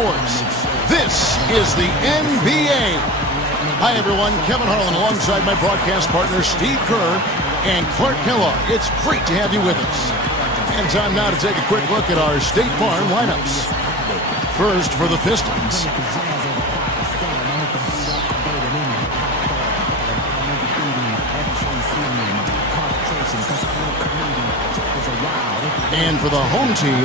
sports. This is the NBA. Hi, everyone. Kevin Harlan alongside my broadcast partner, Steve Kerr and Clark Kellogg. It's great to have you with us. And time now to take a quick look at our State Farm lineups. First for the Pistons. And for the home team,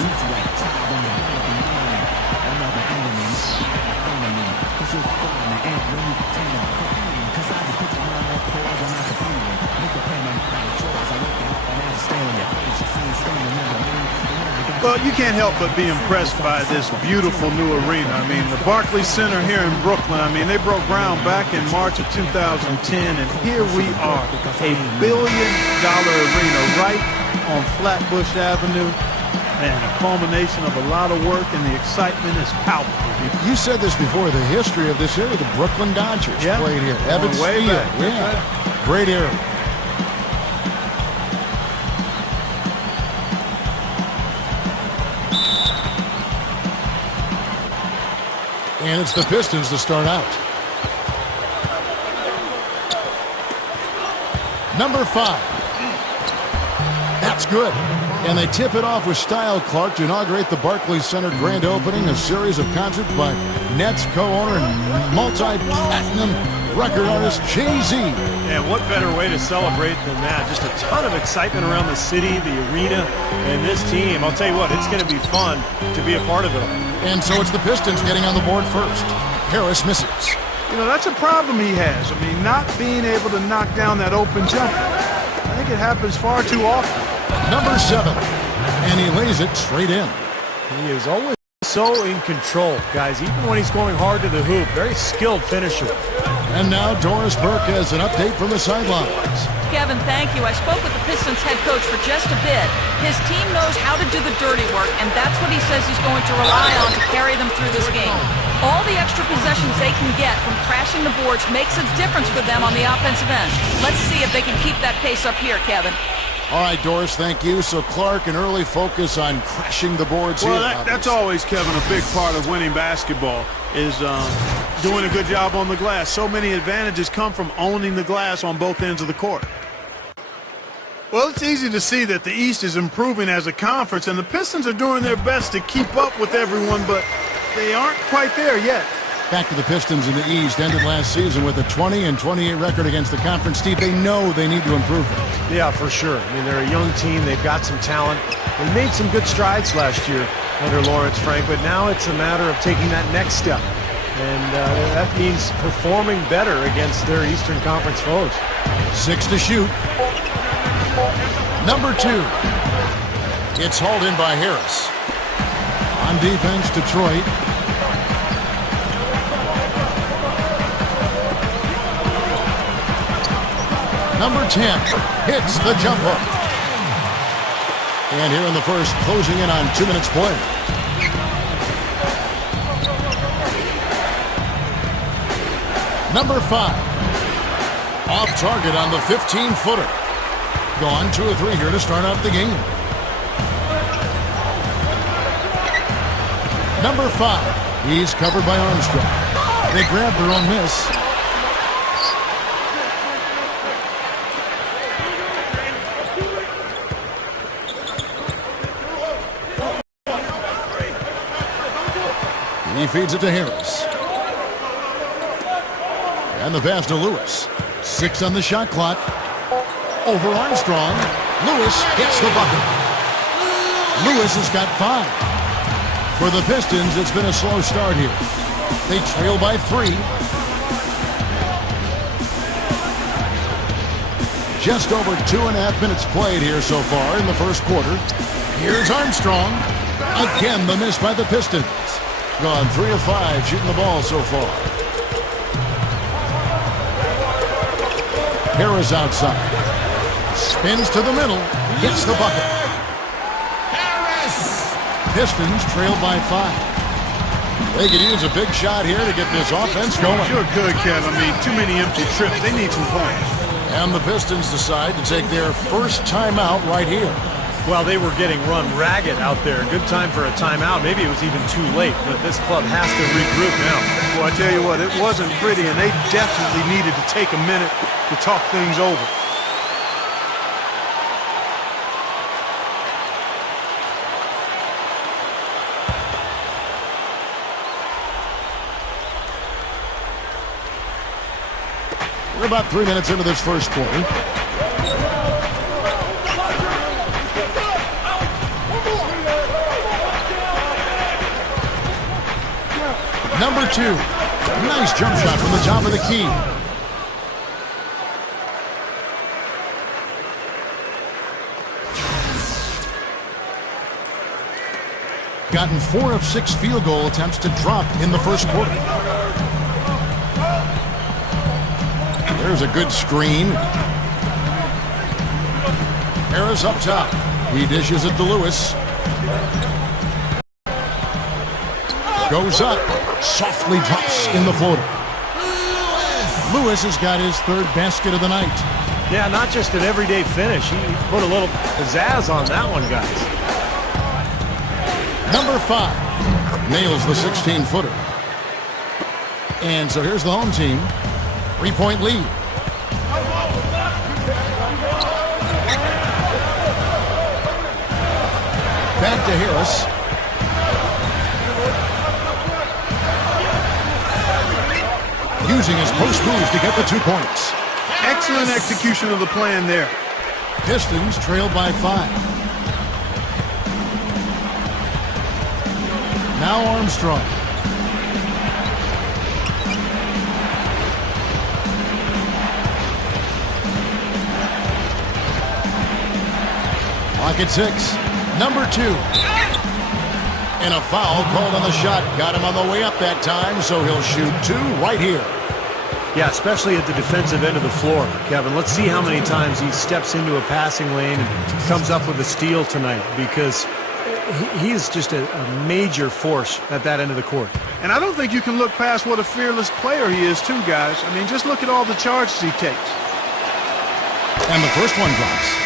well, you can't help but be impressed by this beautiful new arena. I mean, the Barclays Center here in Brooklyn, I mean, they broke ground back in March of 2010, and here we are, $1 billion arena right on Flatbush Avenue. Man, a culmination of a lot of work, and the excitement is palpable. You said this before, the history of this area, the Brooklyn Dodgers played here. Evans way Field. back. Yeah, great area. And it's the Pistons to start out. Number 5. That's good. And they tip it off with style, Clark, to inaugurate the Barclays Center grand opening, a series of concerts by Nets co-owner and multi-platinum record artist Jay-Z. And what better way to celebrate than that? Just a ton of excitement around the city, the arena, and this team. I'll tell you what, it's going to be fun to be a part of it. And so it's the Pistons getting on the board first. Harris misses. You know, that's a problem he has. I mean, not being able to knock down that open jumper. I think it happens far too often. Number 7. And he lays it straight in. He is always so in control, guys, even when he's going hard to the hoop. Very skilled finisher. And now Doris Burke has an update from the sidelines. Kevin, thank you. I spoke with the Pistons head coach for just a bit. His team knows how to do the dirty work, and that's what he says he's going to rely on to carry them through this game. All the extra possessions they can get from crashing the boards makes a difference for them on the offensive end. Let's see if they can keep that pace up here, Kevin. All right, Doris, thank you. So, Clark, an early focus on crashing the boards here. Well, that's always, Kevin, a big part of winning basketball is doing a good job on the glass. So many advantages come from owning the glass on both ends of the court. Well, it's easy to see that the East is improving as a conference, and the Pistons are doing their best to keep up with everyone, but they aren't quite there yet. Back to the Pistons in the East, ended last season with a 20-28 record against the conference. Steve, they know they need to improve it. Yeah, for sure. I mean, they're a young team. They've got some talent. They made some good strides last year under Lawrence Frank, but now it's a matter of taking that next step. And that means performing better against their Eastern Conference foes. 6 to shoot. Number 2. It's hauled in by Harris. On defense, Detroit. Number 10 hits the jump hook. And here in the first, closing in on 2 minutes play. Number 5. Off target on the 15-footer. Gone 2 or 3 here to start out the game. Number 5. He's covered by Armstrong. They grab their own miss. He feeds it to Harris. And the pass to Lewis. 6 on the shot clock. Over Armstrong. Lewis hits the bucket. Lewis has got 5. For the Pistons, it's been a slow start here. They trail by 3. Just over 2.5 minutes played here so far in the first quarter. Here's Armstrong. Again, the miss by the Pistons. Gone 3 of 5 shooting the ball so far. Harris outside. Spins to the middle. Gets the bucket. Harris! Pistons trail by 5. They could use a big shot here to get this offense going. Sure could, Kev. I mean, too many empty trips. They need some points. And the Pistons decide to take their first timeout right here. Well, they were getting run ragged out there. Good time for a timeout. Maybe it was even too late, but this club has to regroup now. Well, I tell you what, it wasn't pretty, and they definitely needed to take a minute to talk things over. We're about 3 minutes into this first quarter. Number 2. Nice jump shot from the top of the key. Gotten 4 of 6 field goal attempts to drop in the first quarter. There's a good screen. Harris up top. He dishes it to Lewis. Goes up. Softly drops in the floater. Lewis has got his 3rd basket of the night. Yeah, not just an everyday finish. He put a little pizzazz on that one, guys. Number 5 nails the 16-footer. And so here's the home team. 3-point lead. Back to Harris. Using his post moves to get the 2 points. Excellent execution of the plan there. Pistons trailed by 5. Now Armstrong. Clock at 6. Number 2. And a foul called on the shot. Got him on the way up that time, so he'll shoot 2 right here. Yeah, especially at the defensive end of the floor, Kevin. Let's see how many times he steps into a passing lane and comes up with a steal tonight, because he is just a major force at that end of the court. And I don't think you can look past what a fearless player he is, too, guys. I mean, just look at all the charges he takes. And the first one drops.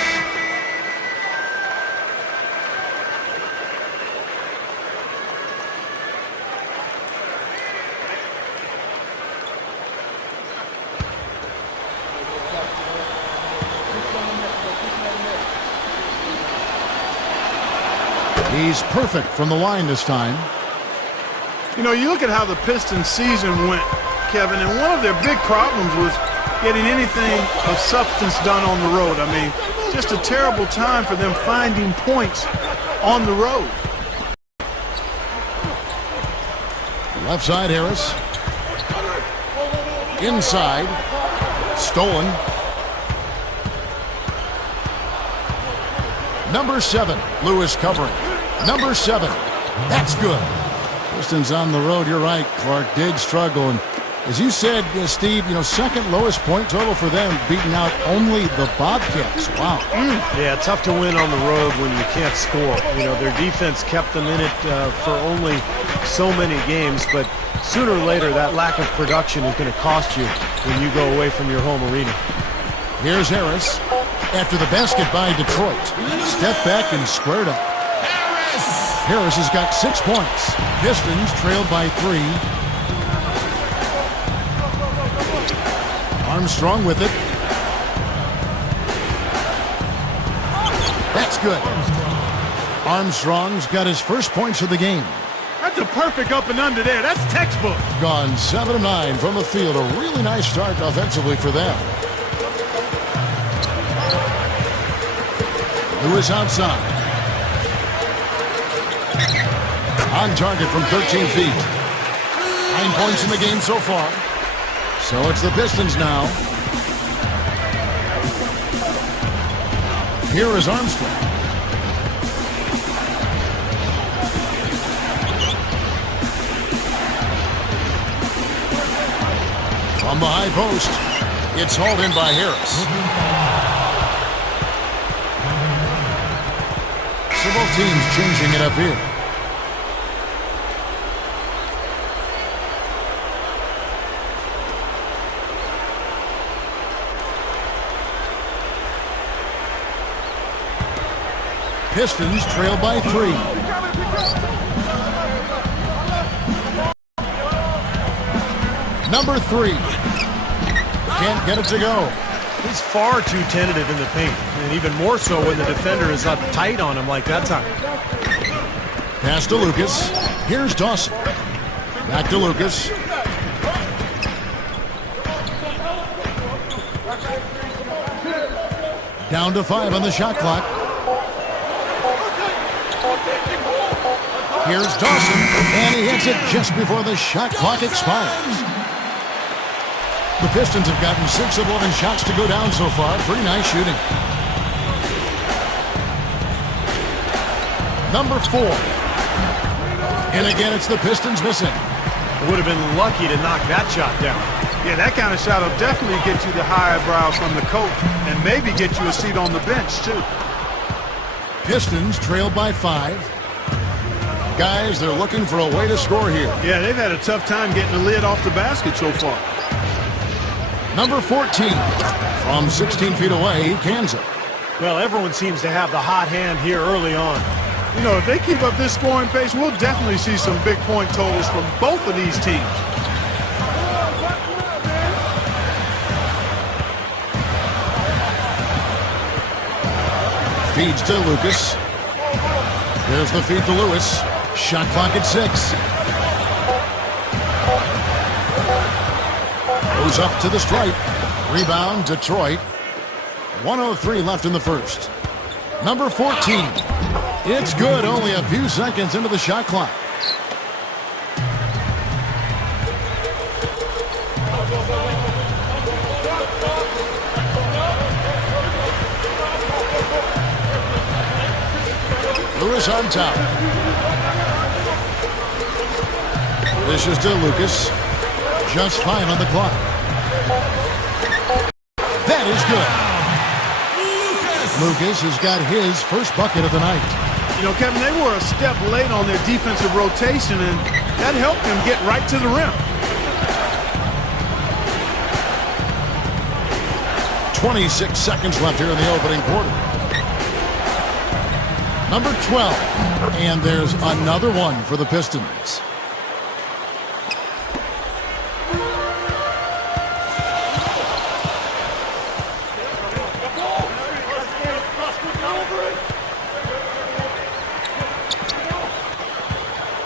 He's perfect from the line this time. You know, you look at how the Pistons season went, Kevin, and one of their big problems was getting anything of substance done on the road. I mean, just a terrible time for them finding points on the road. Left side, Harris. Inside. Stolen. Number 7, Lewis covering. Number 7. That's good. Pistons on the road. You're right. Clark did struggle. And as you said, Steve, second lowest point total for them, beating out only the Bobcats. Wow. Yeah, tough to win on the road when you can't score. Their defense kept them in it for only so many games, but sooner or later that lack of production is going to cost you when you go away from your home arena. Here's Harris after the basket by Detroit. Step back and squared up. Harris has got 6 points. Pistons trailed by 3. Armstrong with it. That's good. Armstrong's got his first points of the game. That's a perfect up and under there. That's textbook. Gone 7 of 9 from the field. A really nice start offensively for them. Lewis outside. On target from 13 feet. 9 points in the game so far. So it's the Pistons now. Here is Armstrong. From the high post, it's hauled in by Harris. So both teams changing it up here. Pistons trail by 3. Number 3. Can't get it to go. He's far too tentative in the paint, and even more so when the defender is up tight on him like that time. Pass to Lucas. Here's Dawson. Back to Lucas. Down to 5 on the shot clock. Here's Dawson, and he hits it just before the shot clock expires. The Pistons have gotten 6 of 11 shots to go down so far. Pretty nice shooting. Number 4. And again, it's the Pistons missing. Would have been lucky to knock that shot down. Yeah, that kind of shot will definitely get you the high eyebrows from the coach and maybe get you a seat on the bench, too. Pistons trail by 5. Guys, they're looking for a way to score here. Yeah, they've had a tough time getting the lid off the basket so far. Number 14. From 16 feet away, he cans it. Well, everyone seems to have the hot hand here early on. You know, if they keep up this scoring pace, we'll definitely see some big point totals from both of these teams. Feeds to Lucas. There's the feed to Lewis. Shot clock at 6. Goes up to the stripe. Rebound, Detroit. 1:03 left in the first. Number 14. It's good, only a few seconds into the shot clock. Lewis on top. This is to Lucas. Just 5 on the clock. That is good. Lucas has got his first bucket of the night. You know, Kevin, they were a step late on their defensive rotation, and that helped them get right to the rim. 26 seconds left here in the opening quarter. Number 12. And there's another one for the Pistons.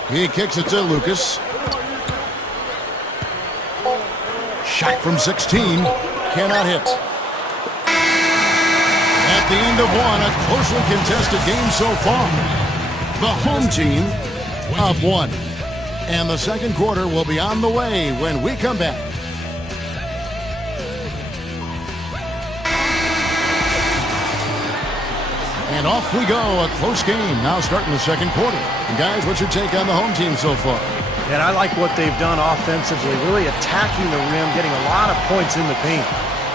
He kicks it to Lucas. Shot from 16. Cannot hit. At the end of one, a closely contested game so far. The home team up 1. And the second quarter will be on the way when we come back. And off we go, a close game now starting the second quarter. And guys, what's your take on the home team so far? And I like what they've done offensively, really attacking the rim, getting a lot of points in the paint.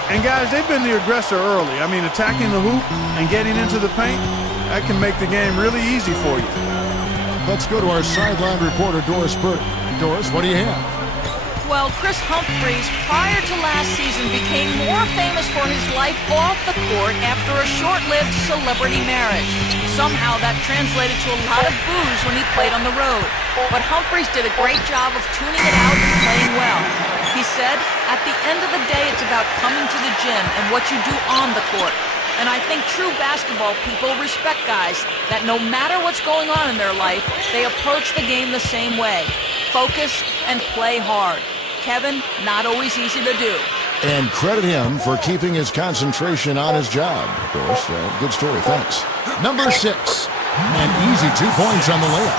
And guys, they've been the aggressor early. I mean, attacking the hoop and getting into the paint, that can make the game really easy for you. Let's go to our sideline reporter, Doris Burke. Doris, what do you have? Well, Chris Humphries, prior to last season, became more famous for his life off the court after a short-lived celebrity marriage. Somehow that translated to a lot of boos when he played on the road. But Humphries did a great job of tuning it out and playing well. He said, at the end of the day, it's about coming to the gym and what you do on the court. And I think true basketball people respect guys that no matter what's going on in their life, they approach the game the same way. Focus and play hard. Kevin, not always easy to do. And credit him for keeping his concentration on his job. Doris, good story, thanks. Number 6, an easy 2 points on the layup.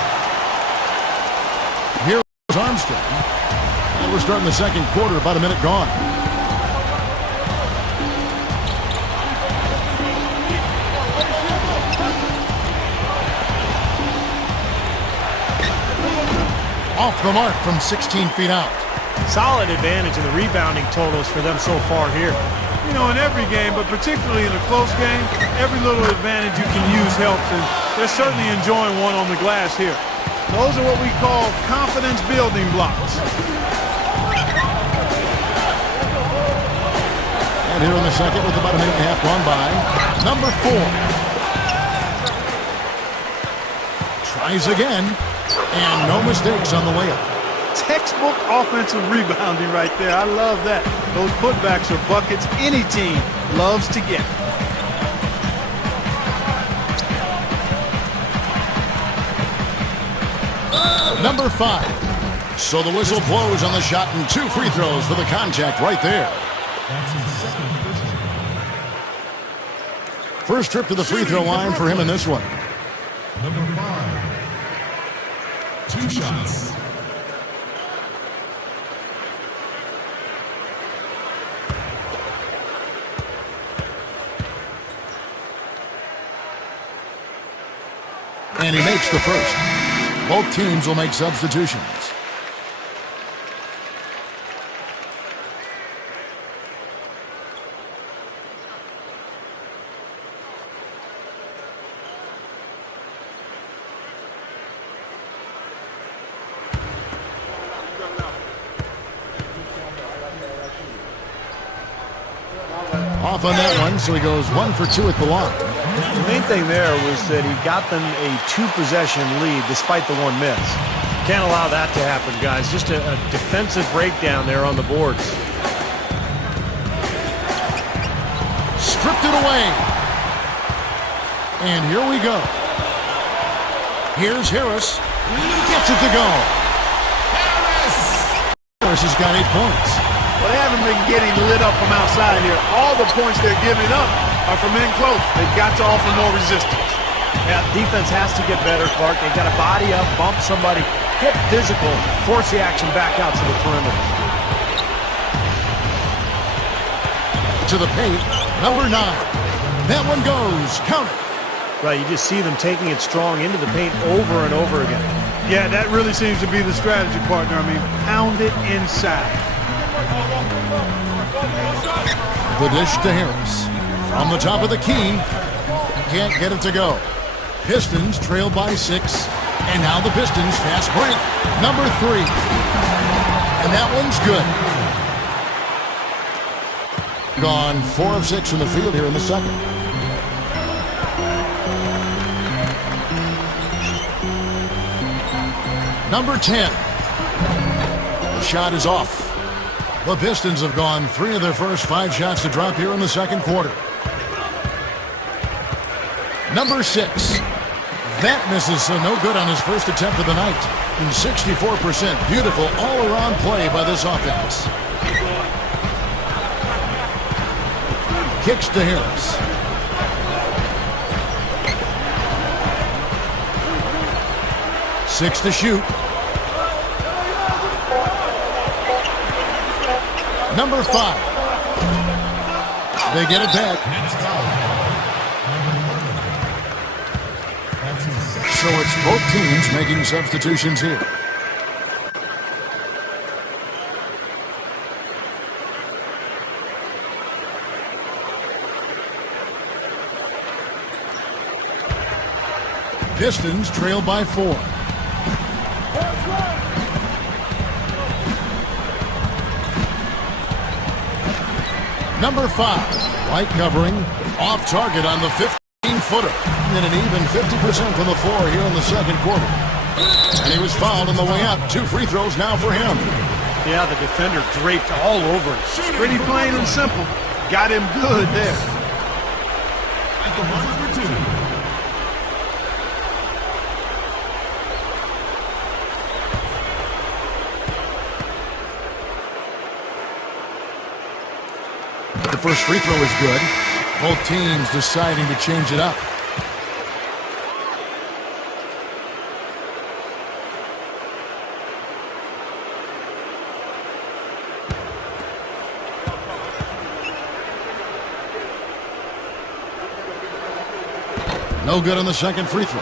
Here's Armstrong. And we're starting the second quarter, about a minute gone. Off the mark from 16 feet out. Solid advantage in the rebounding totals for them so far here. You know, in every game, but particularly in a close game, every little advantage you can use helps, and they're certainly enjoying one on the glass here. Those are what we call confidence building blocks. And here in the second with about a minute and a half gone by. Number 4. Tries again. And no mistakes on the layup. Textbook offensive rebounding right there. I love that. Those putbacks are buckets any team loves to get. Number 5. So the whistle blows on the shot and 2 free throws for the contact right there. First trip to the free throw line for him in this one. Number 5. 2 shots. And he makes the first. Both teams will make substitutions. Off on that one, so he goes 1 for 2 at the line. The main thing there was that he got them a 2-possession lead despite the 1 miss. Can't allow that to happen, guys. Just a defensive breakdown there on the boards. Stripped it away. And here we go. Here's Harris. Gets it to go. Harris has got 8 points. Well, they haven't been getting lit up from outside here. All the points they're giving up are from in close. They've got to offer more resistance. Yeah, defense has to get better, Clark. They've got to body up, bump somebody, get physical, force the action back out to the perimeter. To the paint, number 9. That one goes. Count it. Right, you just see them taking it strong into the paint over and over again. Yeah, that really seems to be the strategy, partner. I mean, pound it inside. The dish to Harris. From the top of the key. Can't get it to go. Pistons trail by 6. And now the Pistons fast break. Number 3. And that one's good. Gone 4 of 6 from the field here in the second. Number 10. The shot is off. The Pistons have gone 3 of their first 5 shots to drop here in the second quarter. Number 6. That misses, so no good on his first attempt of the night. And 64%. Beautiful all-around play by this offense. Kicks to Harris. Six to shoot. Number 5. They get it back. So it's both teams making substitutions here. Pistons trail by 4. Number 5, white covering, off target on the 15-footer. And an even 50% from the floor here in the second quarter. And he was fouled on the way up. 2 free throws now for him. Yeah, the defender draped all over it. Pretty plain and simple. Got him good there. At the line for 2. The first free throw is good. Both teams deciding to change it up. No good on the second free throw.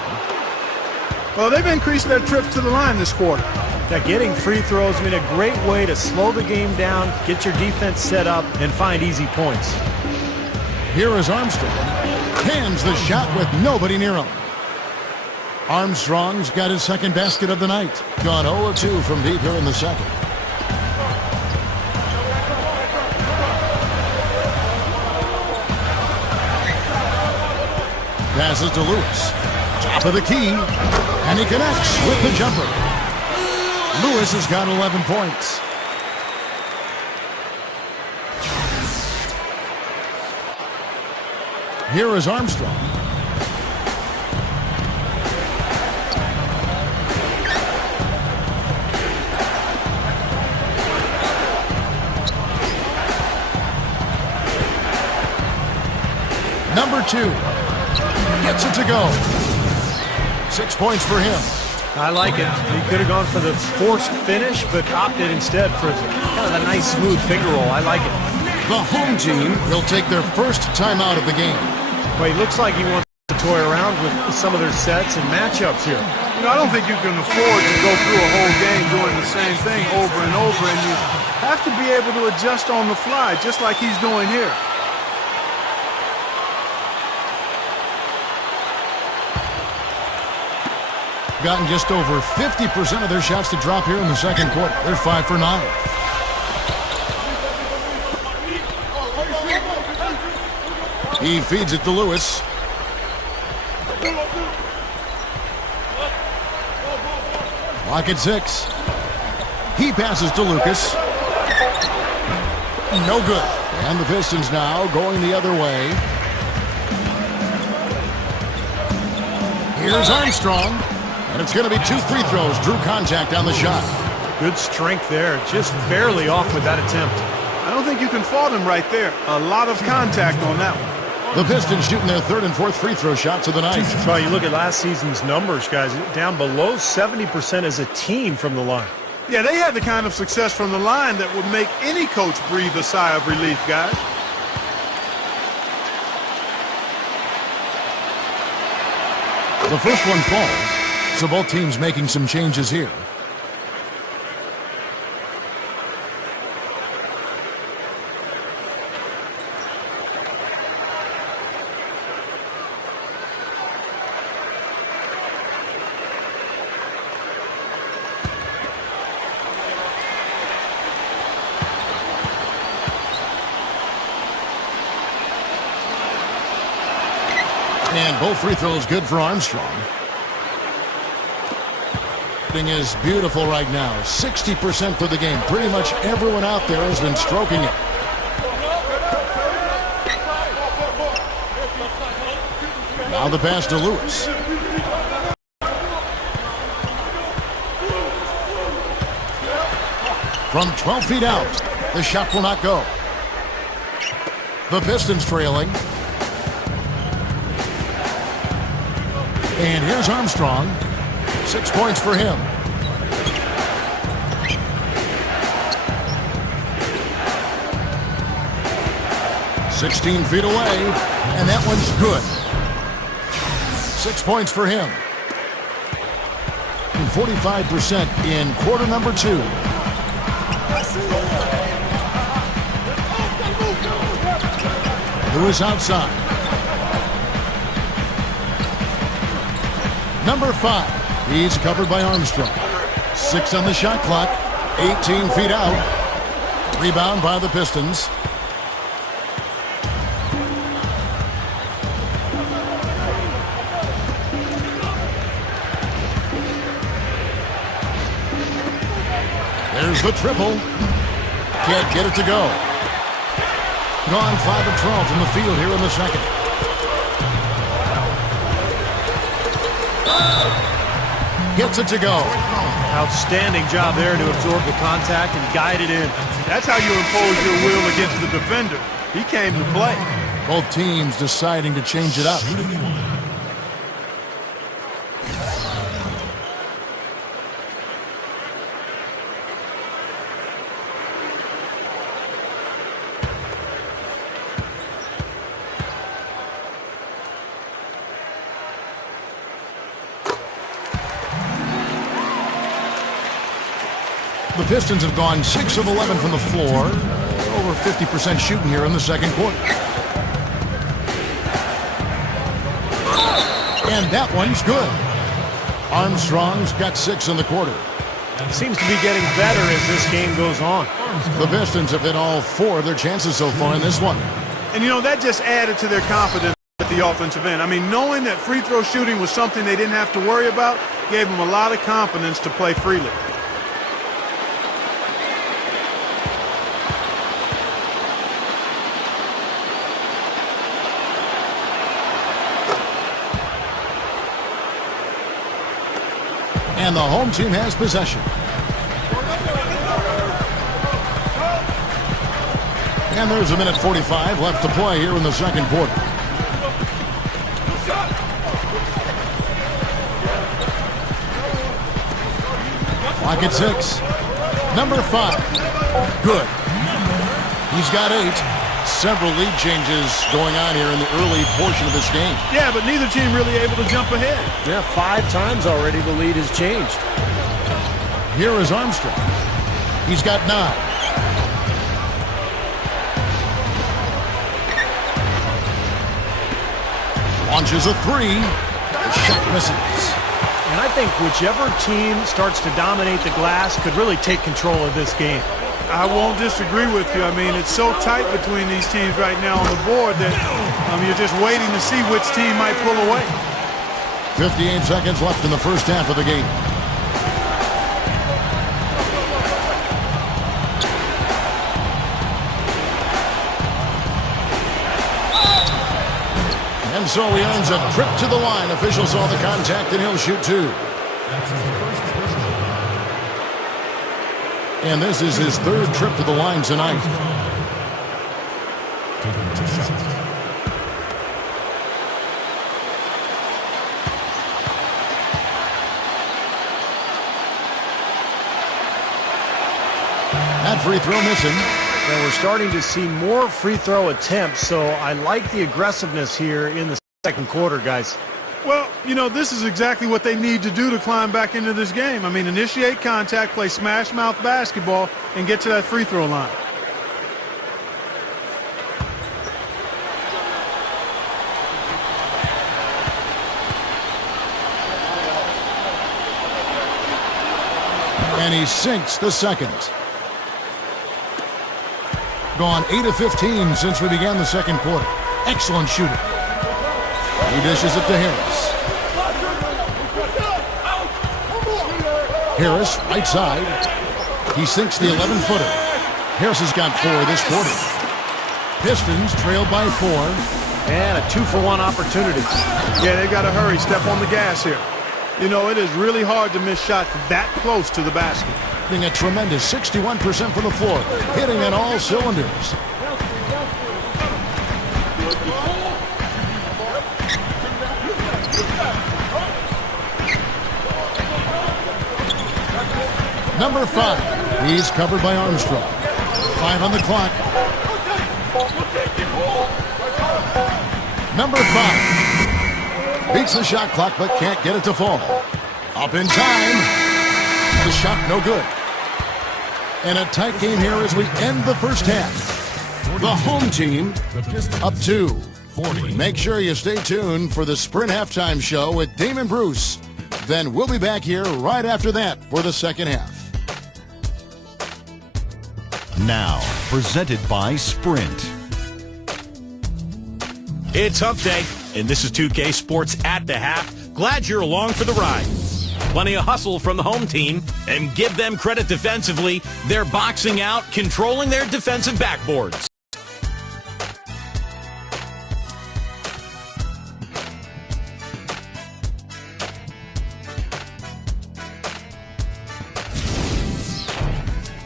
Well, they've increased their trips to the line this quarter. Now, getting free throws, I mean, a great way to slow the game down, get your defense set up, and find easy points. Here is Armstrong. Cans the shot with nobody near him. Armstrong's got his second basket of the night. Gone 0-2 from deep here in the second. Passes to Lewis. Top of the key. And he connects with the jumper. Lewis has got 11 points. Here is Armstrong. Number 2 gets it to go. 6 points for him. I like it. He could have gone for the forced finish, but opted instead for kind of a nice smooth finger roll. I like it. The home team will take their first time out of the game. Well, he looks like he wants to toy around with some of their sets and matchups here. You know, I don't think you can afford to go through a whole game doing the same thing over and over, and you have to be able to adjust on the fly, just like he's doing here. Gotten just over 50% of their shots to drop here in the second quarter. They're 5 for 9. He feeds it to Lewis. Clock at 6. He passes to Lucas. No good. And the Pistons now going the other way. Here's Armstrong. And it's going to be 2 free throws. Drew contact on the shot. Good strength there. Just barely off with that attempt. I don't think you can fault him right there. A lot of contact on that one. The Pistons shooting their 3rd and 4th free throw shots of the night. Well, you look at last season's numbers, guys. Down below 70% as a team from the line. Yeah, they had the kind of success from the line that would make any coach breathe a sigh of relief, guys. The first one falls. So both teams making some changes here. And both free throws good for Armstrong. Is beautiful right now. 60% for the game. Pretty much everyone out there has been stroking it. Now the pass to Lewis. From 12 feet out, the shot will not go. The Pistons trailing. And here's Armstrong. 6 points for him. "16 feet away, and that one's good. 6 points for him. And 45% in quarter number 2. Lewis outside. Number 5. He's covered by Armstrong. 6 on the shot clock. 18 feet out. Rebound by the Pistons. There's the triple. Can't get it to go. Gone 5 of 12 from the field here in the second. Gets it to go. Outstanding job there to absorb the contact and guide it in. That's how you impose your will against the defender. He came to play. Both teams deciding to change it up. The Pistons have gone 6 of 11 from the floor. Over 50% shooting here in the second quarter. And that one's good. Armstrong's got 6 in the quarter. Seems to be getting better as this game goes on. The Pistons have hit all 4 of their chances so far in this one. And, you know, that just added to their confidence at the offensive end. I mean, knowing that free throw shooting was something they didn't have to worry about, gave him a lot of confidence to play freely. And the home team has possession. And there's a minute 45 left to play here in the second quarter. Clock at 6. Number 5. Good. He's got 8. Several lead changes going on here in the early portion of this game. Yeah, but neither team really able to jump ahead. Yeah, 5 times already the lead has changed. Here is Armstrong. He's got 9. Launches a 3. The shot misses. And I think whichever team starts to dominate the glass could really take control of this game. I won't disagree with you. I mean, it's so tight between these teams right now on the board that you're just waiting to see which team might pull away. 58 seconds left in the first half of the game. And so he earns a trip to the line. Officials saw the contact, and he'll shoot 2. And this is his 3rd trip to the line tonight. That free throw missing. And we're starting to see more free throw attempts, so I like the aggressiveness here in the second quarter, guys. Well, you know, this is exactly what they need to do to climb back into this game. I mean, initiate contact, play smash mouth basketball, and get to that free throw line. And he sinks the second. Gone 8 of 15 since we began the second quarter. Excellent shooting. He dishes it to Harris. Harris, right side. He sinks the 11-footer. Harris has got 4 this quarter. Pistons trailed by 4. And a 2-for-1 opportunity. Yeah, they got to hurry, step on the gas here. You know, it is really hard to miss shots that close to the basket. Being a tremendous 61% from the floor. Hitting on all cylinders. Number 5. He's covered by Armstrong. 5 on the clock. Number 5. Beats the shot clock but can't get it to fall. Up in time. The shot no good. And a tight game here as we end the first half. The home team up 2. Make sure you stay tuned for the Sprint Halftime Show with Damon Bruce. Then we'll be back here right after that for the second half. Now, presented by Sprint. It's Hump Day, and this is 2K Sports at the half. Glad you're along for the ride. Plenty of hustle from the home team, and give them credit defensively. They're boxing out, controlling their defensive backboards.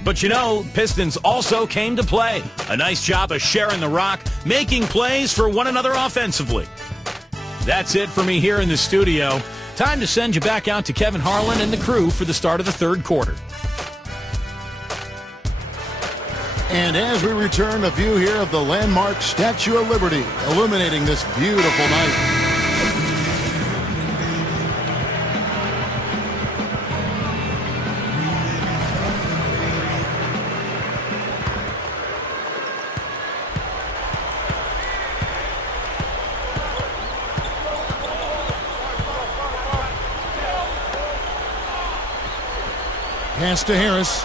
But you know, Pistons also came to play. A nice job of sharing the rock, making plays for one another offensively. That's it for me here in the studio. Time to send you back out to Kevin Harlan and the crew for the start of the third quarter. And as we return, a view here of the landmark Statue of Liberty, illuminating this beautiful night. Pass to Harris.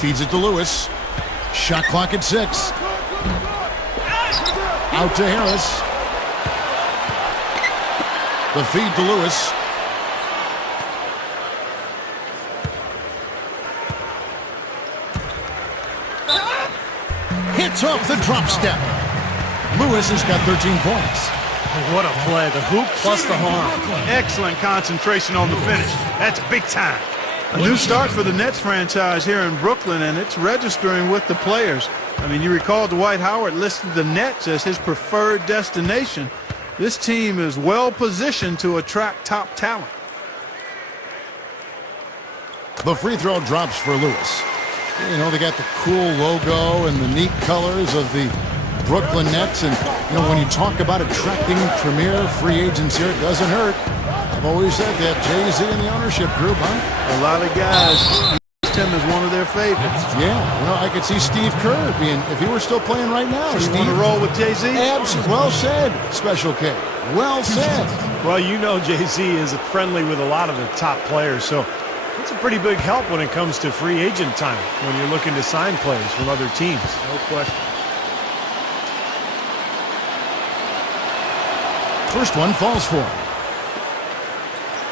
Feeds it to Lewis. Shot clock at 6. Out to Harris. The feed to Lewis. Hits off the drop step. Lewis has got 13 points. What a play. The hoop plus the harm. Excellent concentration on the finish. That's big time. A new start for the Nets franchise here in Brooklyn, and it's registering with the players. I mean, you recall Dwight Howard listed the Nets as his preferred destination. This team is well positioned to attract top talent. The free throw drops for Lewis. You know, they got the cool logo and the neat colors of the Brooklyn Nets. And, you know, when you talk about attracting premier free agents here, it doesn't hurt. I've always said that. Jay-Z and the ownership group, huh? A lot of guys used him as one of their favorites. Yeah, you know, I could see Steve Kerr being, if he were still playing right now. You want to roll with Jay-Z? Absolutely. Well said, Special K. Well said. Well, you know Jay-Z is friendly with a lot of the top players, so it's a pretty big help when it comes to free agent time when you're looking to sign players from other teams. No question. First one falls for him.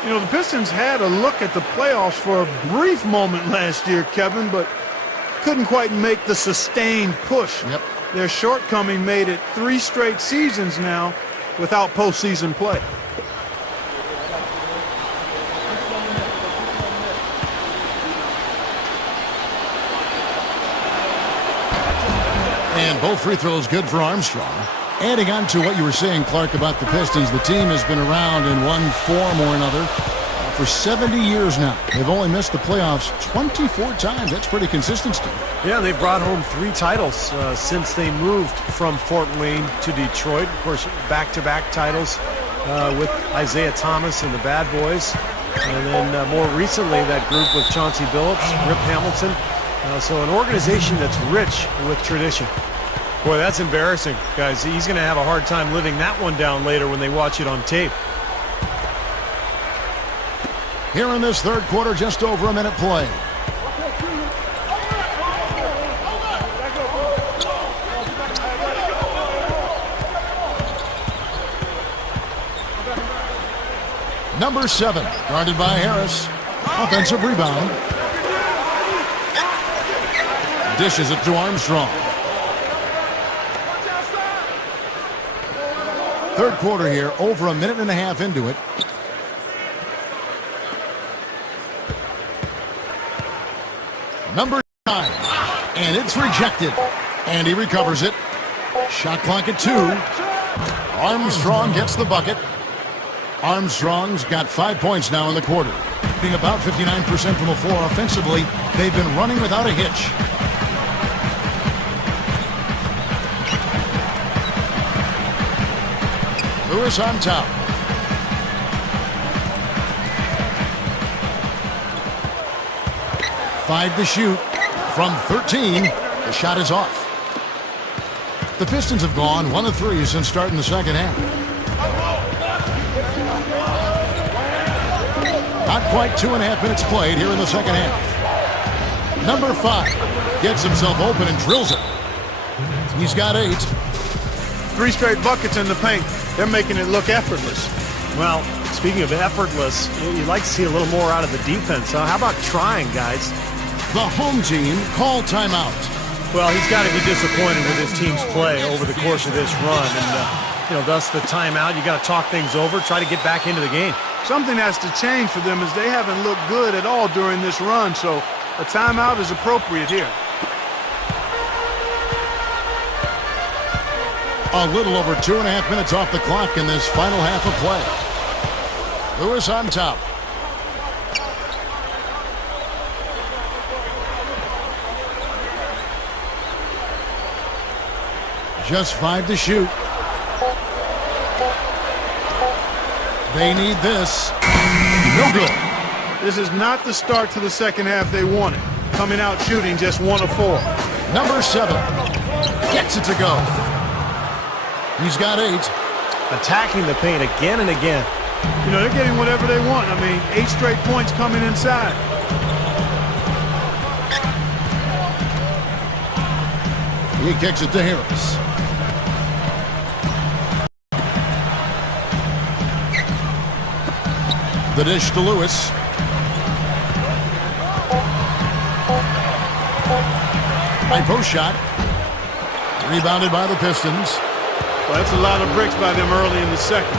You know, the Pistons had a look at the playoffs for a brief moment last year, Kevin, but couldn't quite make the sustained push. Yep. Their shortcoming made it 3 straight seasons now without postseason play. And both free throws good for Armstrong. Adding on to what you were saying, Clark, about the Pistons, the team has been around in one form or another for 70 years now. They've only missed the playoffs 24 times. That's pretty consistent, Steve. Yeah, they brought home 3 titles since they moved from Fort Wayne to Detroit. Of course, back-to-back titles with Isaiah Thomas and the Bad Boys. And then more recently, that group with Chauncey Billups, Rip Hamilton. So an organization that's rich with tradition. Boy, that's embarrassing, guys. He's going to have a hard time living that one down later when they watch it on tape. Here in this third quarter, just over a minute played. Number 7, guarded by Harris. Offensive rebound. Dishes it to Armstrong. Third quarter here, over a minute and a half into it. Number 9, and it's rejected. And he recovers it. Shot clock at 2. Armstrong gets the bucket. Armstrong's got 5 points now in the quarter. Being about 59% from the floor offensively, they've been running without a hitch. Lewis on top. Five to shoot from 13. The shot is off. The Pistons have gone 1 of 3 since starting the second half. Not quite 2.5 minutes played here in the second half. Number 5 gets himself open and drills it. He's got 8. 3 straight buckets in the paint. They're making it look effortless. Well, speaking of effortless, you'd like to see a little more out of the defense. How about trying, guys? The home team call timeout. Well, he's got to be disappointed with his team's play over the course of this run. And, thus the timeout. You got to talk things over, try to get back into the game. Something has to change for them as they haven't looked good at all during this run. So a timeout is appropriate here. A little over 2.5 minutes off the clock in this final half of play. Lewis on top. Just 5 to shoot. They need this. No good. This is not the start to the second half they wanted. Coming out shooting just 1 of 4. Number 7 gets it to go. He's got 8. Attacking the paint again and again. You know, they're getting whatever they want. I mean, 8 straight points coming inside. He kicks it to Harris. The dish to Lewis. High post shot. Rebounded by the Pistons. Well, that's a lot of bricks by them early in the second.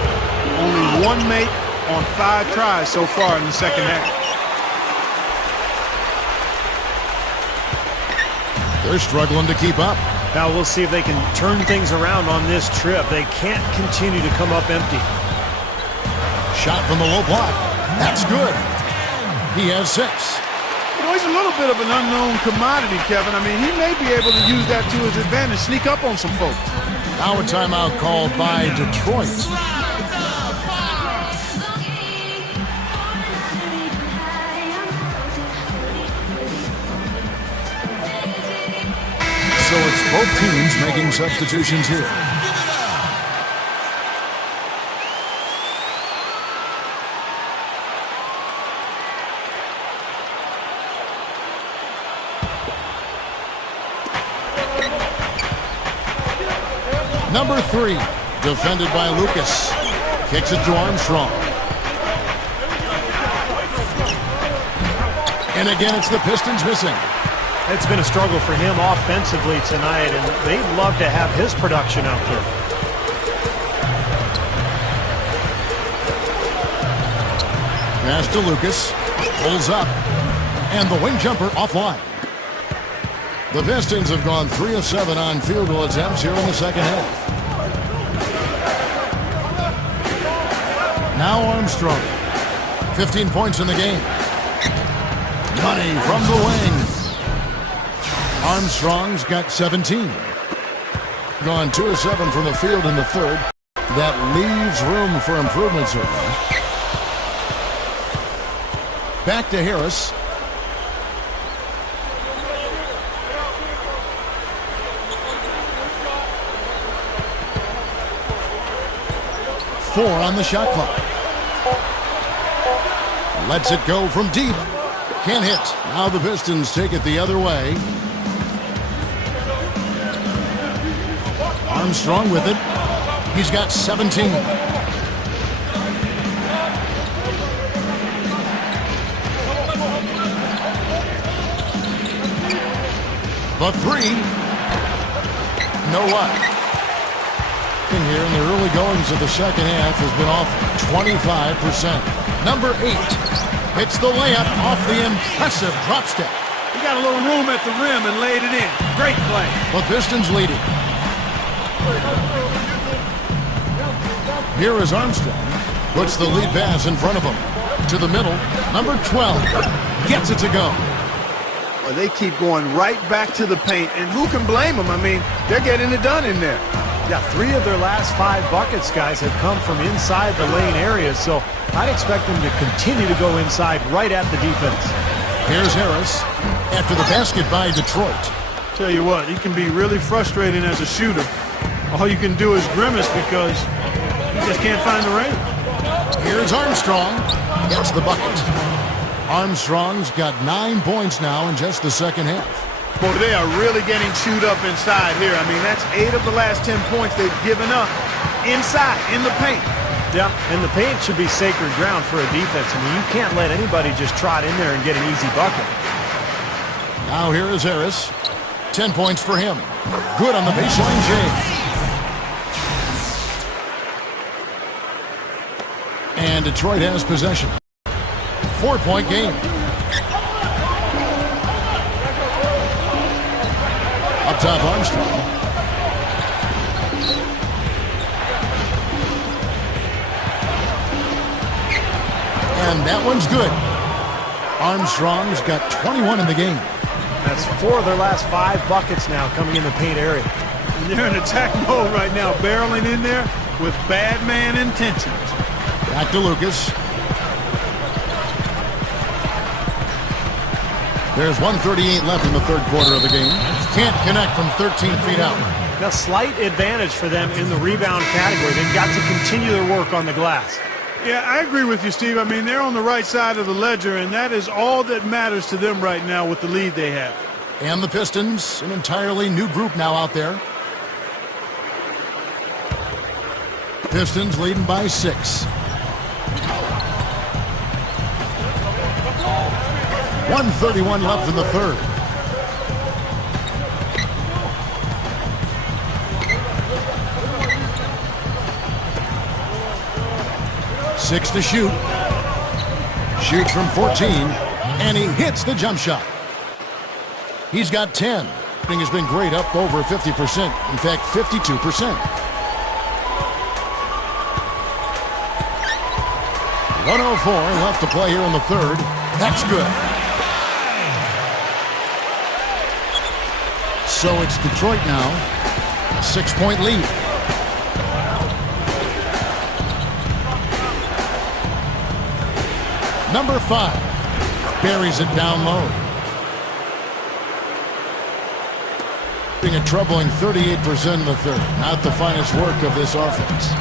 Only one make on 5 tries so far in the second half. They're struggling to keep up. Now we'll see if they can turn things around on this trip. They can't continue to come up empty. Shot from the low block. That's good. He has 6. You know, he's a little bit of an unknown commodity, Kevin. I mean, he may be able to use that to his advantage, sneak up on some folks. Now a timeout called by Detroit. So it's both teams making substitutions here. Number 3, defended by Lucas. Kicks it to Armstrong. And again, it's the Pistons missing. It's been a struggle for him offensively tonight, and they'd love to have his production out there. Pass to Lucas. Pulls up. And the wing jumper offline. The Pistons have gone 3 of 7 on field goal attempts here in the second half. Now Armstrong. 15 points in the game. Money from the wing. Armstrong's got 17. Gone 2 of 7 from the field in the third. That leaves room for improvement, certainly. Back to Harris. Four on the shot clock. Lets it go from deep. Can't hit. Now the Pistons take it the other way. Armstrong with it. He's got 17. The 3. No luck. Here in the early goings of the second half has been off 25%. Number 8 hits the layup off the impressive drop step. He got a little room at the rim and laid it in. Great play. The Pistons leading. Here is Armstrong. Puts the lead pass in front of him. To the middle. Number 12 gets it to go. Well, they keep going right back to the paint, and who can blame them? I mean, they're getting it done in there. Yeah, 3 of their last 5 buckets, guys, have come from inside the lane area, so I'd expect them to continue to go inside right at the defense. Here's Harris after the basket by Detroit. Tell you what, he can be really frustrating as a shooter. All you can do is grimace because he just can't find the range. Here's Armstrong. Gets the bucket. Armstrong's got 9 points now in just the second half. Boy, they are really getting chewed up inside here. I mean, that's 8 of the last 10 points they've given up inside, in the paint. Yeah, and the paint should be sacred ground for a defense. I mean, you can't let anybody just trot in there and get an easy bucket. Now here is Harris. 10 points for him. Good on the baseline change. And Detroit has possession. 4-point game. Up top, Armstrong. And that one's good. Armstrong's got 21 in the game. That's 4 of their last 5 buckets now coming in the paint area. And they're in attack mode right now, barreling in there with bad man intentions. Back to Lucas. There's 1:38 left in the third quarter of the game. Can't connect from 13 feet out. Now, slight advantage for them in the rebound category. They've got to continue their work on the glass. Yeah, I agree with you, Steve. I mean, they're on the right side of the ledger, and that is all that matters to them right now with the lead they have. And the Pistons, an entirely new group now out there. Pistons leading by 6. 1:31 left in the third. Six to shoot. Shoots from 14, and he hits the jump shot. He's got 10. Shooting has been great, up over 50%. In fact, 52%. 1:04 left to play here in the third. That's good. So it's Detroit now. A 6-point lead. Number 5 buries it down low. Being a troubling 38% in the third. Not the finest work of this offense.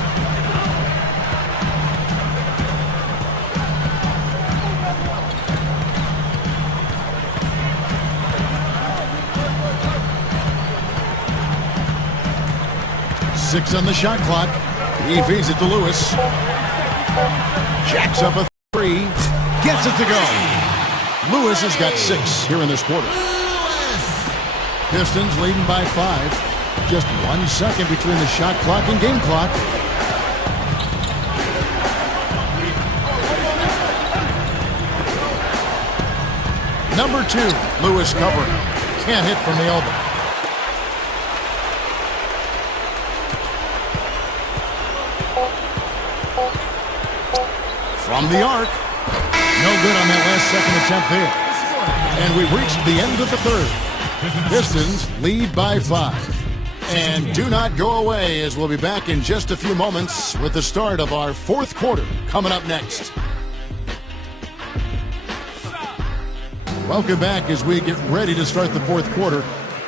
Six on the shot clock. He feeds it to Lewis. Jacks up a three. Gets it to go. Lewis has got 6 here in this quarter. Pistons leading by 5. Just 1 second between the shot clock and game clock. Number 2, Lewis covering. Can't hit from the elbow. From the arc. No good on that last second attempt there. And we've reached the end of the third. Pistons lead by 5. And do not go away, as we'll be back in just a few moments with the start of our fourth quarter coming up next. Welcome back as we get ready to start the fourth quarter.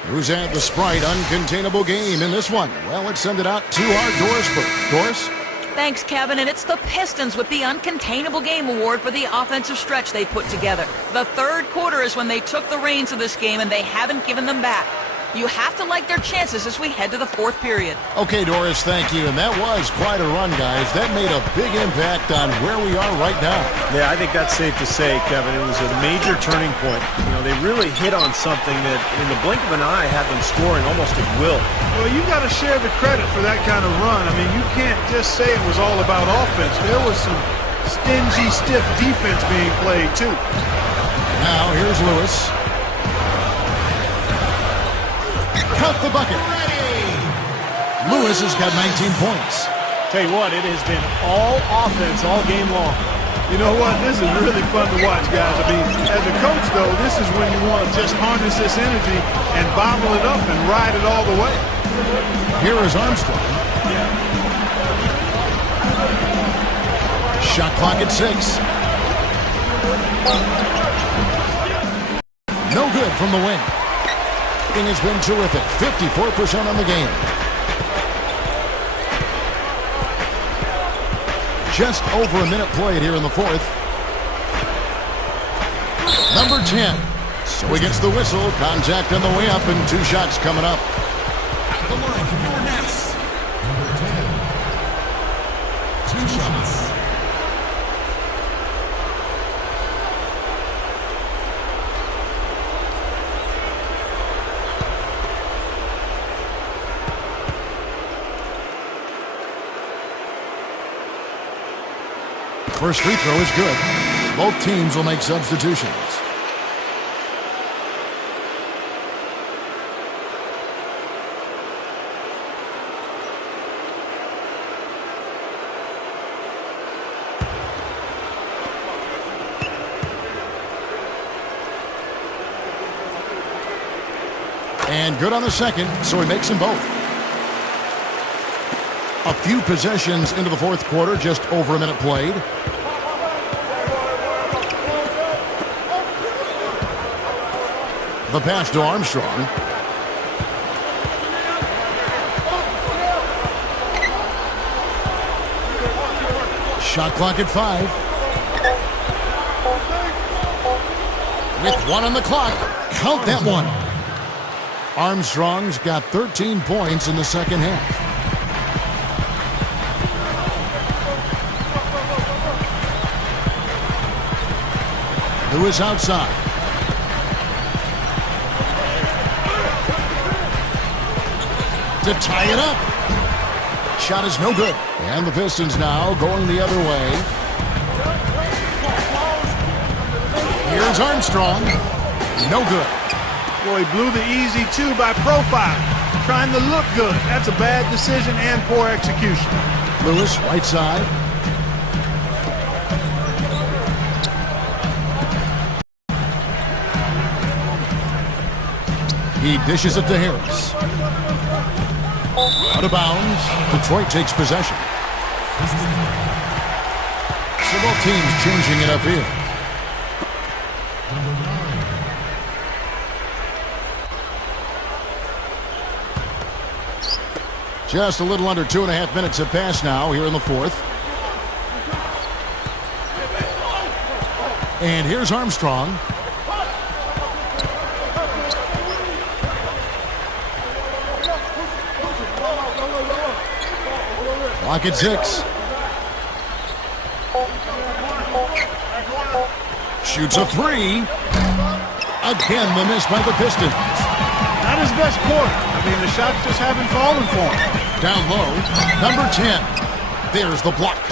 Who's had the Sprite uncontainable game in this one? Well, let's send it out to our Doris first. Doris? Thanks, Kevin, and it's the Pistons with the Uncontainable Game Award for the offensive stretch they put together. The third quarter is when they took the reins of this game, and they haven't given them back. You have to like their chances as we head to the fourth period. Okay, Doris, thank you. And that was quite a run, guys. That made a big impact on where we are right now. Yeah, I think that's safe to say, Kevin. It was a major turning point. You know, they really hit on something that, in the blink of an eye, had them scoring almost at will. Well, you got to share the credit for that kind of run. I mean, you can't just say it was all about offense. There was some stingy, stiff defense being played, too. Now, here's Lewis. Count the bucket. Lewis has got 19 points. Tell you what, it has been all offense all game long. You know what? This is really fun to watch, guys. I mean, as a coach, though, this is when you want to just harness this energy and bottle it up and ride it all the way. Here is Armstrong. Shot clock at 6. No good from the wing. Has been terrific. 54% on the game. Just over a minute played here in the fourth. Number 10. So he gets the whistle. Contact on the way up, and 2 shots coming up. At the line for your Nets. Number 10. 2 shots. First free throw is good. Both teams will make substitutions. And good on the second, so he makes them both. A few possessions into the fourth quarter, just over a minute played. The pass to Armstrong. Shot clock at 5. With 1 on the clock. Count that one. Armstrong's got 13 points in the second half. Lewis outside. to tie it up. Shot is no good. And the Pistons now going the other way. Here's Armstrong. No good. Boy, he blew the easy two by profile. Trying to look good. That's a bad decision and poor execution. Lewis, right side. He dishes it to Harris. Out of bounds. Detroit takes possession. So both teams changing it up here. Just a little under 2.5 minutes have passed now here in the fourth. And here's Armstrong. Clock at 6. Shoots a 3. Again, the miss by the Pistons. Not his best quarter. I mean, the shots just haven't fallen for him. Down low, number 10. There's the block.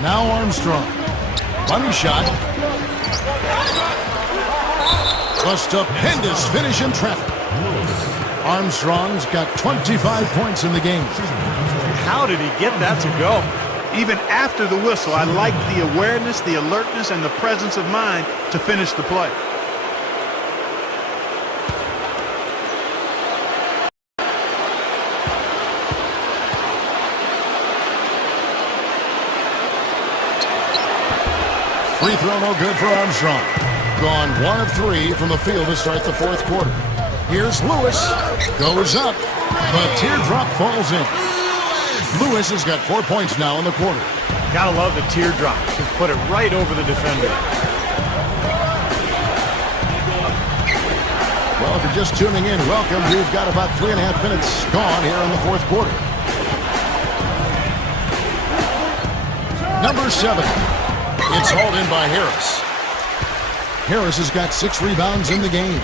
Now Armstrong. Bunny shot. A stupendous finish in traffic. Armstrong's got 25 points in the game. How did he get that to go? Even after the whistle, I like the awareness, the alertness, and the presence of mind to finish the play. Free throw no good for Armstrong. Gone 1 of 3 from the field to start the fourth quarter. Here's Lewis. Goes up. The teardrop falls in. Lewis has got 4 points now in the quarter. Gotta love the teardrop. Just put it right over the defender. Well, if you're just tuning in, welcome. We've got about 3.5 minutes gone here in the fourth quarter. Number 7. It's hauled in by Harris. Harris has got 6 rebounds in the game.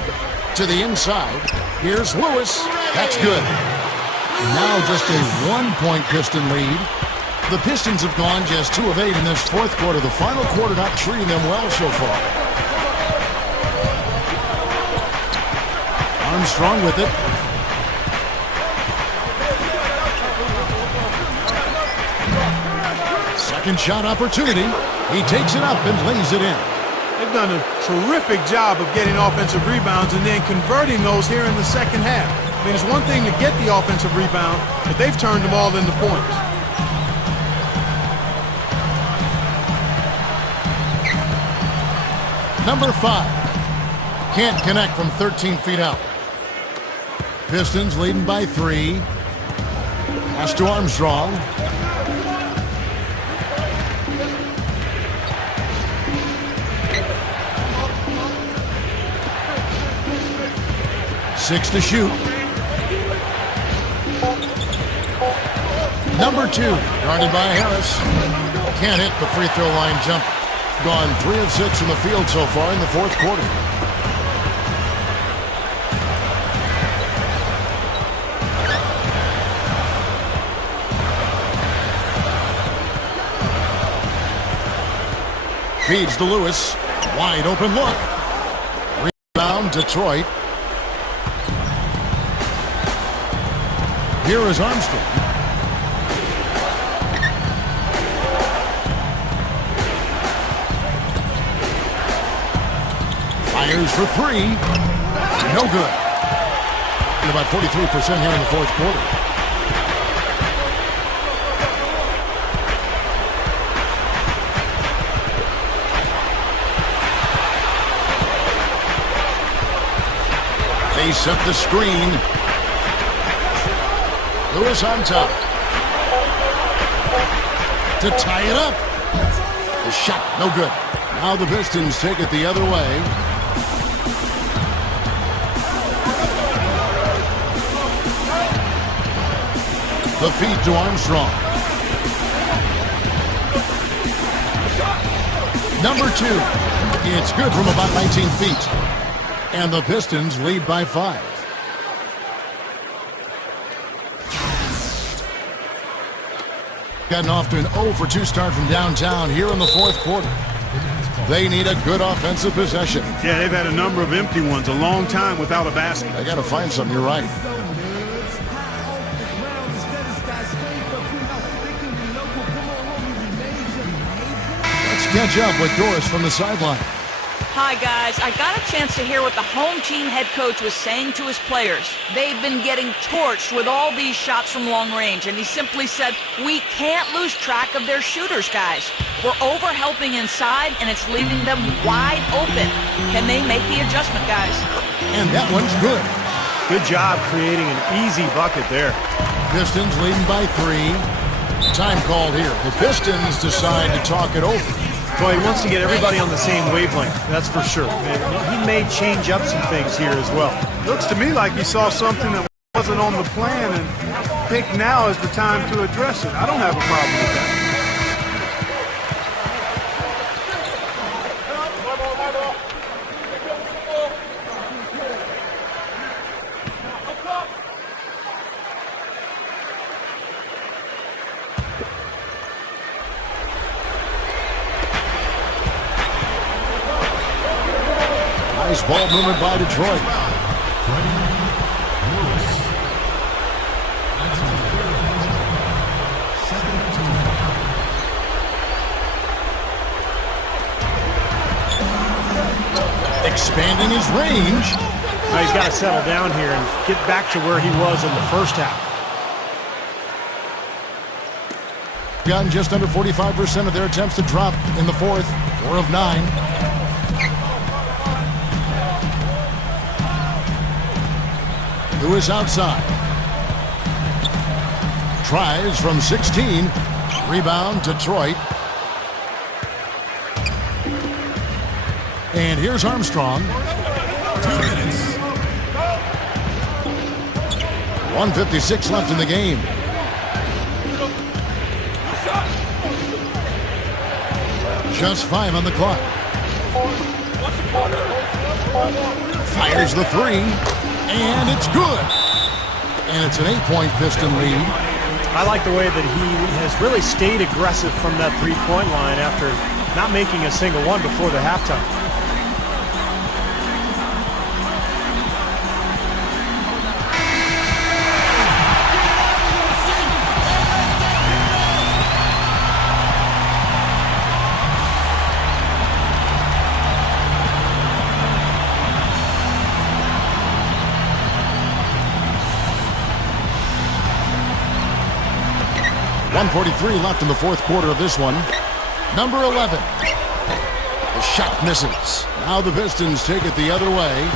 To the inside. Here's Lewis. That's good. Now just a 1-point Piston lead. The Pistons have gone just 2 of 8 in this fourth quarter. The final quarter not treating them well so far. Armstrong with it. Second shot opportunity. He takes it up and lays it in. They've done a terrific job of getting offensive rebounds and then converting those here in the second half. I mean, it's one thing to get the offensive rebound, but they've turned them all into points. Number 5. Can't connect from 13 feet out. Pistons leading by 3. Pass to Armstrong. Six to shoot. Number 2, guarded by Harris. Can't hit the free throw line jump. Gone 3 of 6 from the field so far in the fourth quarter. Feeds to Lewis. Wide open look. Rebound Detroit. Here is Armstrong. Fires for 3. No good. And about 43% here in the fourth quarter. They set the screen. Lewis on top. To tie it up. The shot, no good. Now the Pistons take it the other way. The feed to Armstrong. Number 2. It's good from about 19 feet. And the Pistons lead by 5. Gotten off to an 0 for 2 start from downtown here in the fourth quarter. They need a good offensive possession. Yeah, they've had a number of empty ones, a long time without a basket. They got to find something, you're right. Let's catch up with Doris from the sideline. Hi, guys. I got a chance to hear what the home team head coach was saying to his players. They've been getting torched with all these shots from long range, and he simply said, we can't lose track of their shooters, guys. We're over-helping inside, and it's leaving them wide open. Can they make the adjustment, guys? And that one's good. Good job creating an easy bucket there. Pistons leading by 3. Time called here. The Pistons decide to talk it over. Boy, he wants to get everybody on the same wavelength, that's for sure. He may change up some things here as well. Looks to me like he saw something that wasn't on the plan and think now is the time to address it. I don't have a problem with that. Nice ball movement by Detroit. Expanding his range. Now he's got to settle down here and get back to where he was in the first half. Gotten just under 45% of their attempts to drop in the fourth. 4 of 9. Lewis outside. Tries from 16. Rebound, Detroit. And here's Armstrong. 2 minutes. 1:56 left in the game. Just 5 on the clock. Fires the 3. And it's good. And it's an 8-point Piston lead. I like the way that he has really stayed aggressive from that three-point line after not making a single one before the halftime. .43 left in the fourth quarter of this one. Number 11. The shot misses. Now the Pistons take it the other way.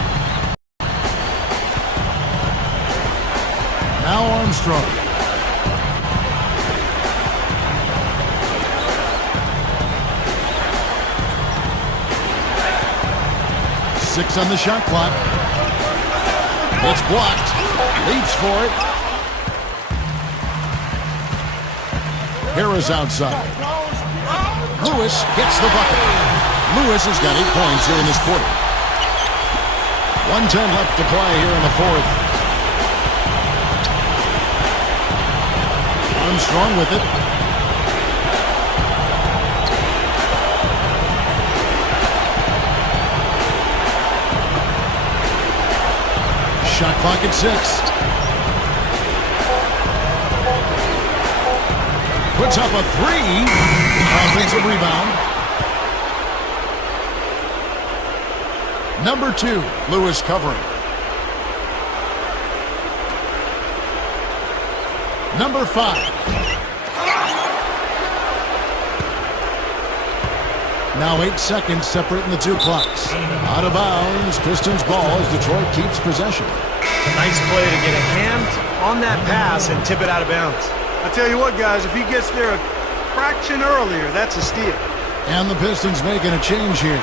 Now Armstrong. Six on the shot clock. It's blocked. Leaps for it. Harris outside. Lewis gets the bucket. Lewis has got 8 points here in this quarter. 1:10 left to play here in the fourth. Armstrong with it. Shot clock at 6. Puts up a 3. Offensive rebound. Number 2, Lewis covering. Number 5. Now 8 seconds separating the 2 clocks. Out of bounds. Pistons ball as Detroit keeps possession. A nice play to get a hand on that pass and tip it out of bounds. I tell you what, guys, if he gets there a fraction earlier, that's a steal. And the Pistons making a change here.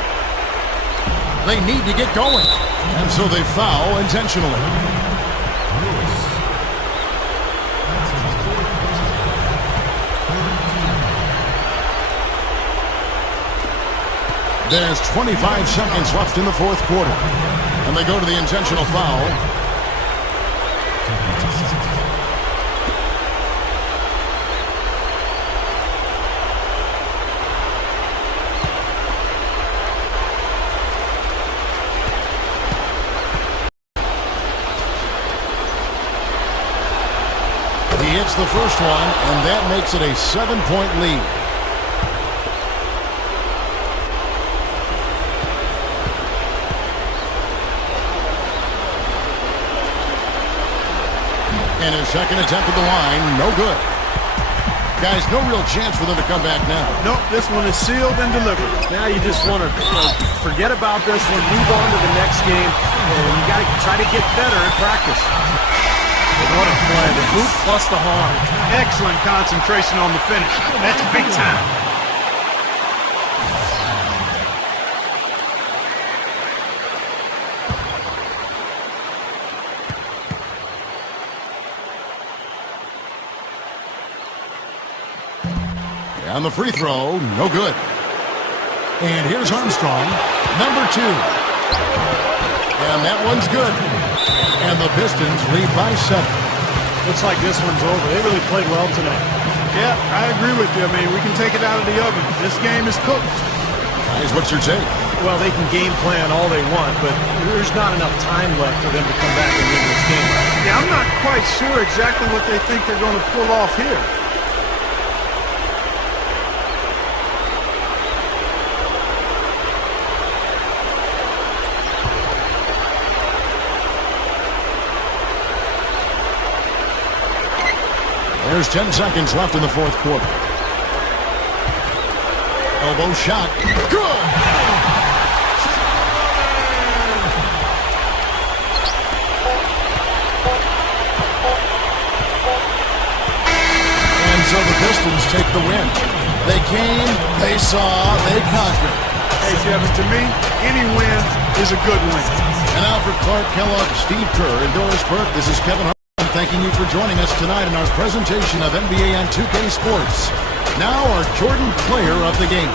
They need to get going. And so they foul intentionally. There's 25 seconds left in the fourth quarter. And they go to the intentional foul. He hits the first one, and that makes it a 7-point lead. And his second attempt at the line, no good. Guys, no real chance for them to come back now. Nope, this one is sealed and delivered. Now you just want to forget about this one, move on to the next game, and you got to try to get better at practice. What a play, the hoop plus the harm. Excellent concentration on the finish. That's big time. On the free throw, no good. And here's Armstrong, number 2. And that one's good. And the Pistons lead by 7. Looks like this one's over. They really played well tonight. Yeah, I agree with you. I mean, we can take it out of the oven. This game is cooked. Guys, what's your take? Well, they can game plan all they want, but there's not enough time left for them to come back and win this game. Yeah, I'm not quite sure exactly what they think they're going to pull off here. There's 10 seconds left in the fourth quarter. Elbow shot. Good! And so the Pistons take the win. They came, they saw, they conquered. Hey, Kevin, to me, any win is a good win. And now for Clark Kellogg, Steve Kerr, and Doris Burke, this is Kevin Hart. Thanking you for joining us tonight in our presentation of NBA on 2K Sports. Now our Jordan Player of the Game.